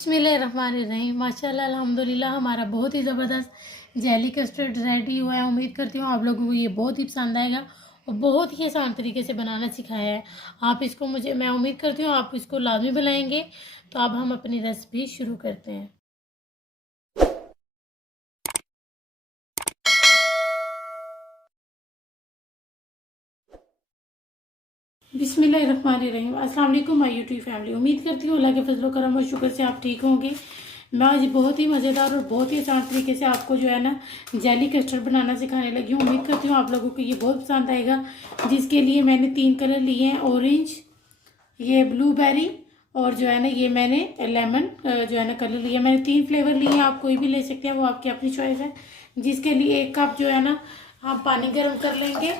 बिस्मिल्लाहिर्रहमानिर्रहीम। माशाल्लाह अल्हम्दुलिल्लाह हमारा बहुत ही ज़बरदस्त जेली कस्टर्ड रेडी हुआ है। उम्मीद करती हूँ आप लोगों को ये बहुत ही पसंद आएगा और बहुत ही आसान तरीके से बनाना सिखाया है। आप इसको मैं उम्मीद करती हूँ आप इसको लाजमी बनाएंगे। तो अब हम अपनी रेसिपी शुरू करते हैं। बिस्मिल्लाहिर्रहमानिर्रहीम। अस्सलाम वालेकुम माय यूट्यूब फैमिली। उम्मीद करती हूँ अल्लाह के फजल करम और शुक्र से आप ठीक होंगे। मैं आज बहुत ही मज़ेदार और बहुत ही आसान तरीके से आपको जो है ना जेली कस्टर्ड बनाना सिखाने लगी हूँ। उम्मीद करती हूँ आप लोगों को ये बहुत पसंद आएगा। जिसके लिए मैंने 3 कलर लिए हैं, ऑरेंज, ये ब्लूबेरी और जो है ना ये मैंने लेमन जो है ना कलर लिया। मैंने 3 फ्लेवर लिए हैं, आप कोई भी ले सकते हैं, वो आपकी अपनी चॉइस है। जिसके लिए 1 कप जो है ना हम पानी गर्म कर लेंगे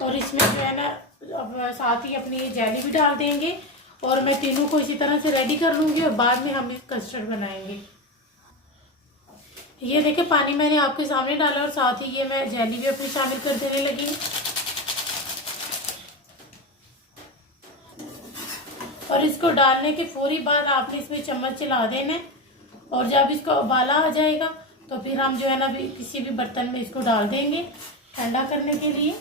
और इसमें जो है ना अब साथ ही अपनी ये जेली भी डाल देंगे और मैं तीनों को इसी तरह से रेडी कर लूँगी और बाद में हम कस्टर्ड बनाएंगे। ये देखिए पानी मैंने आपके सामने डाला और साथ ही ये मैं जेली भी अपनी शामिल कर देने लगी। और इसको डालने के फौरी बाद आपने इसमें चम्मच चला देना है और जब इसका उबाला आ जाएगा तो फिर हम जो है ना किसी भी बर्तन में इसको डाल देंगे ठंडा करने के लिए।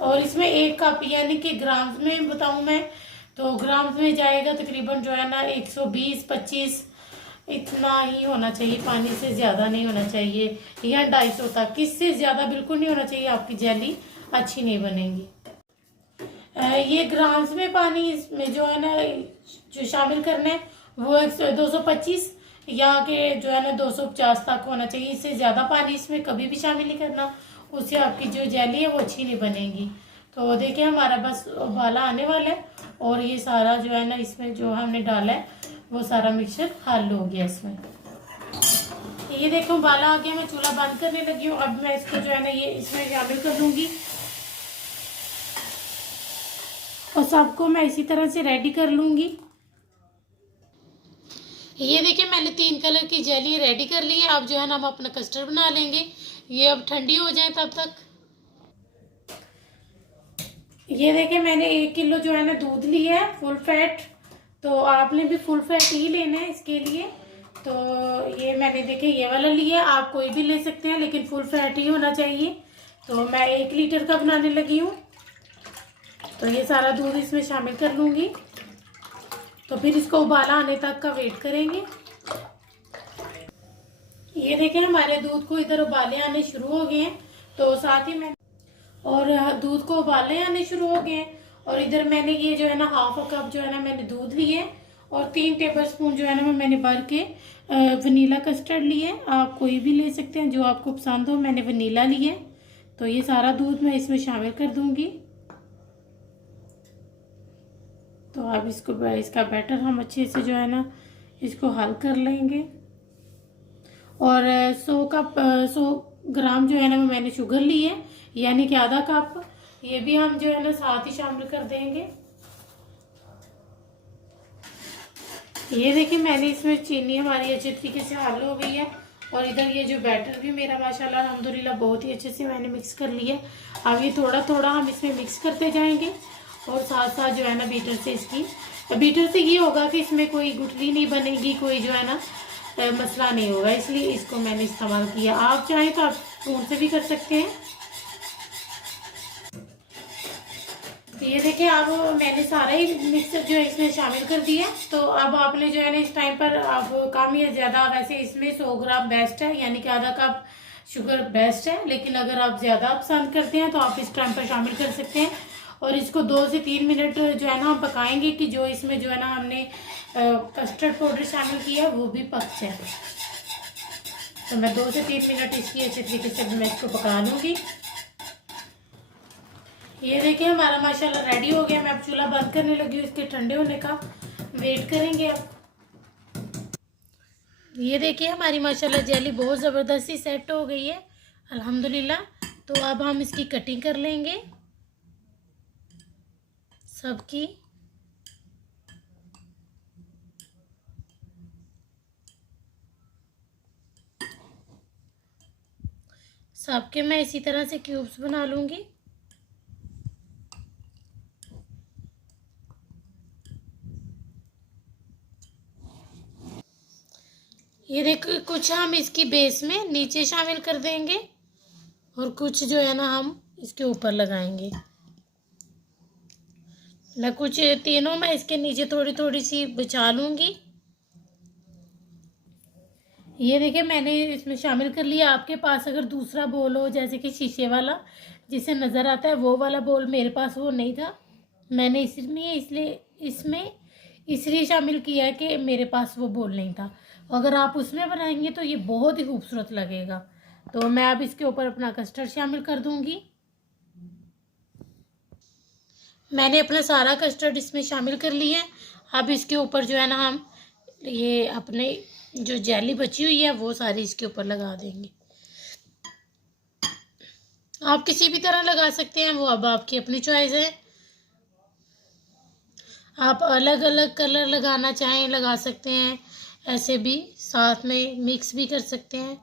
और इसमें 1 कप यानी कि ग्राम्स में बताऊं मैं तो ग्राम्स में जाएगा तकरीबन जो है ना 120-25 इतना ही होना चाहिए। पानी से ज़्यादा नहीं होना चाहिए या 250 तक, इससे ज़्यादा बिल्कुल नहीं होना चाहिए, आपकी जेली अच्छी नहीं बनेगी। ये ग्राम्स में पानी इसमें जो है ना जो शामिल करना है वो 225 या के जो है ना 250 तक होना चाहिए। इससे ज़्यादा पानी इसमें कभी भी शामिल नहीं करना, उससे आपकी जो जेली है वो अच्छी नहीं बनेगी। तो देखिए हमारा बस उबाला आने वाला है और ये सारा जो है ना इसमें जो हमने डाला है वो सारा मिक्सचर हल हो गया इसमें। ये देखो उबाला आ गया, मैं चूल्हा बंद करने लगी हूँ। अब मैं इसको जो है ना ये इसमें शामिल कर लूँगी और सबको मैं इसी तरह से रेडी कर लूँगी। ये देखिए मैंने 3 कलर की जेली रेडी कर ली है। अब जो है ना हम अपना कस्टर्ड बना लेंगे। ये अब ठंडी हो जाए तब तक। ये देखिए मैंने 1 किलो जो है ना दूध लिया है फुल फैट, तो आपने भी फुल फैट ही लेना है इसके लिए। तो ये मैंने देखिए ये वाला लिया, आप कोई भी ले सकते हैं लेकिन फुल फैट ही होना चाहिए। तो मैं 1 लीटर का बनाने लगी हूँ। तो ये सारा दूध इसमें शामिल कर लूँगी। तो फिर इसको उबाला आने तक का वेट करेंगे। ये देखें हमारे दूध को इधर उबाले आने शुरू हो गए हैं। तो साथ ही मैं और दूध को उबाले आने शुरू हो गए हैं और इधर मैंने ये जो है ना 1/2 कप जो है ना मैंने दूध लिए और 3 टेबलस्पून जो है ना मैंने भर के वनीला कस्टर्ड लिए। आप कोई भी ले सकते हैं जो आपको पसंद हो, मैंने वनीला लिए। तो ये सारा दूध मैं इसमें शामिल कर दूंगी। तो अब इसका बैटर हम अच्छे से जो है ना इसको हल कर लेंगे। और 100 ग्राम जो है ना मैंने शुगर ली है यानी कि आधा कप, ये भी हम जो है ना साथ ही शामिल कर देंगे। ये देखिए मैंने इसमें चीनी हमारी अच्छे तरीके से हल हो गई है और इधर ये जो बैटर भी मेरा माशाल्लाह अल्हम्दुलिल्लाह बहुत ही अच्छे से मैंने मिक्स कर लिया है। अब ये थोड़ा थोड़ा हम इसमें मिक्स करते जाएंगे और साथ साथ जो है ना बीटर से ये होगा कि इसमें कोई गुठली नहीं बनेगी, कोई जो है ना मसला नहीं होगा, इसलिए इसको मैंने इस्तेमाल किया। आप चाहें तो आप स्पून से भी कर सकते हैं। तो ये देखिए अब मैंने सारा ही मिक्सर जो है इसमें शामिल कर दिया। तो अब आपने जो है ना इस टाइम पर आप कम या ज़्यादा, वैसे इसमें 100 ग्राम बेस्ट है यानी कि आधा कप शुगर बेस्ट है, लेकिन अगर आप ज़्यादा पसंद करते हैं तो आप इस टाइम पर शामिल कर सकते हैं। और इसको 2 से 3 मिनट जो है ना हम पकाएंगे कि जो इसमें जो है ना हमने कस्टर्ड पाउडर शामिल किया वो भी पक जाए। तो मैं 2 से 3 मिनट इसकी अच्छे तरीके से मैं इसको पका लूँगी। ये देखिए हमारा माशाल्लाह रेडी हो गया। मैं अब चूल्हा बंद करने लगी हूँ, इसके ठंडे होने का वेट करेंगे अब। ये देखिए हमारी माशाल्लाह जेली बहुत ज़बरदस्ती सेट हो गई है अल्हम्दुलिल्लाह। तो अब हम इसकी कटिंग कर लेंगे सबकी। सबके मैं इसी तरह से क्यूब्स बना लूँगी। ये देखो, कुछ हम इसकी बेस में नीचे शामिल कर देंगे और कुछ जो है ना हम इसके ऊपर लगाएंगे। कुछ तीनों मैं इसके नीचे थोड़ी थोड़ी सी बिछा लूँगी। ये देखिए मैंने इसमें शामिल कर लिया। आपके पास अगर दूसरा बोल हो जैसे कि शीशे वाला जिसे नज़र आता है, वो वाला बोल, मेरे पास वो नहीं था, मैंने इसलिए शामिल किया है कि मेरे पास वो बोल नहीं था। अगर आप उसमें बनाएंगे तो ये बहुत ही खूबसूरत लगेगा। तो मैं अब इसके ऊपर अपना कस्टर्ड शामिल कर दूंगी। मैंने अपना सारा कस्टर्ड इसमें शामिल कर लिया है। अब इसके ऊपर जो है ना हम ये अपने जो जेली बची हुई है वो सारी इसके ऊपर लगा देंगे। आप किसी भी तरह लगा सकते हैं, वो अब आपकी अपनी चॉइस है। आप अलग अलग कलर लगाना चाहें लगा सकते हैं, ऐसे भी साथ में मिक्स भी कर सकते हैं।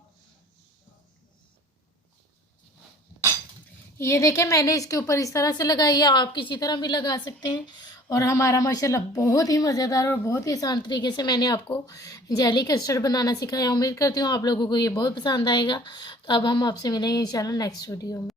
ये देखें मैंने इसके ऊपर इस तरह से लगाई है, आप किसी तरह भी लगा सकते हैं। और हमारा माशाल्लाह बहुत ही मज़ेदार और बहुत ही आसान तरीके से मैंने आपको जेली कस्टर्ड बनाना सिखाया। उम्मीद करती हूँ आप लोगों को ये बहुत पसंद आएगा। तो अब हम आपसे मिलेंगे इंशाल्लाह नेक्स्ट वीडियो में।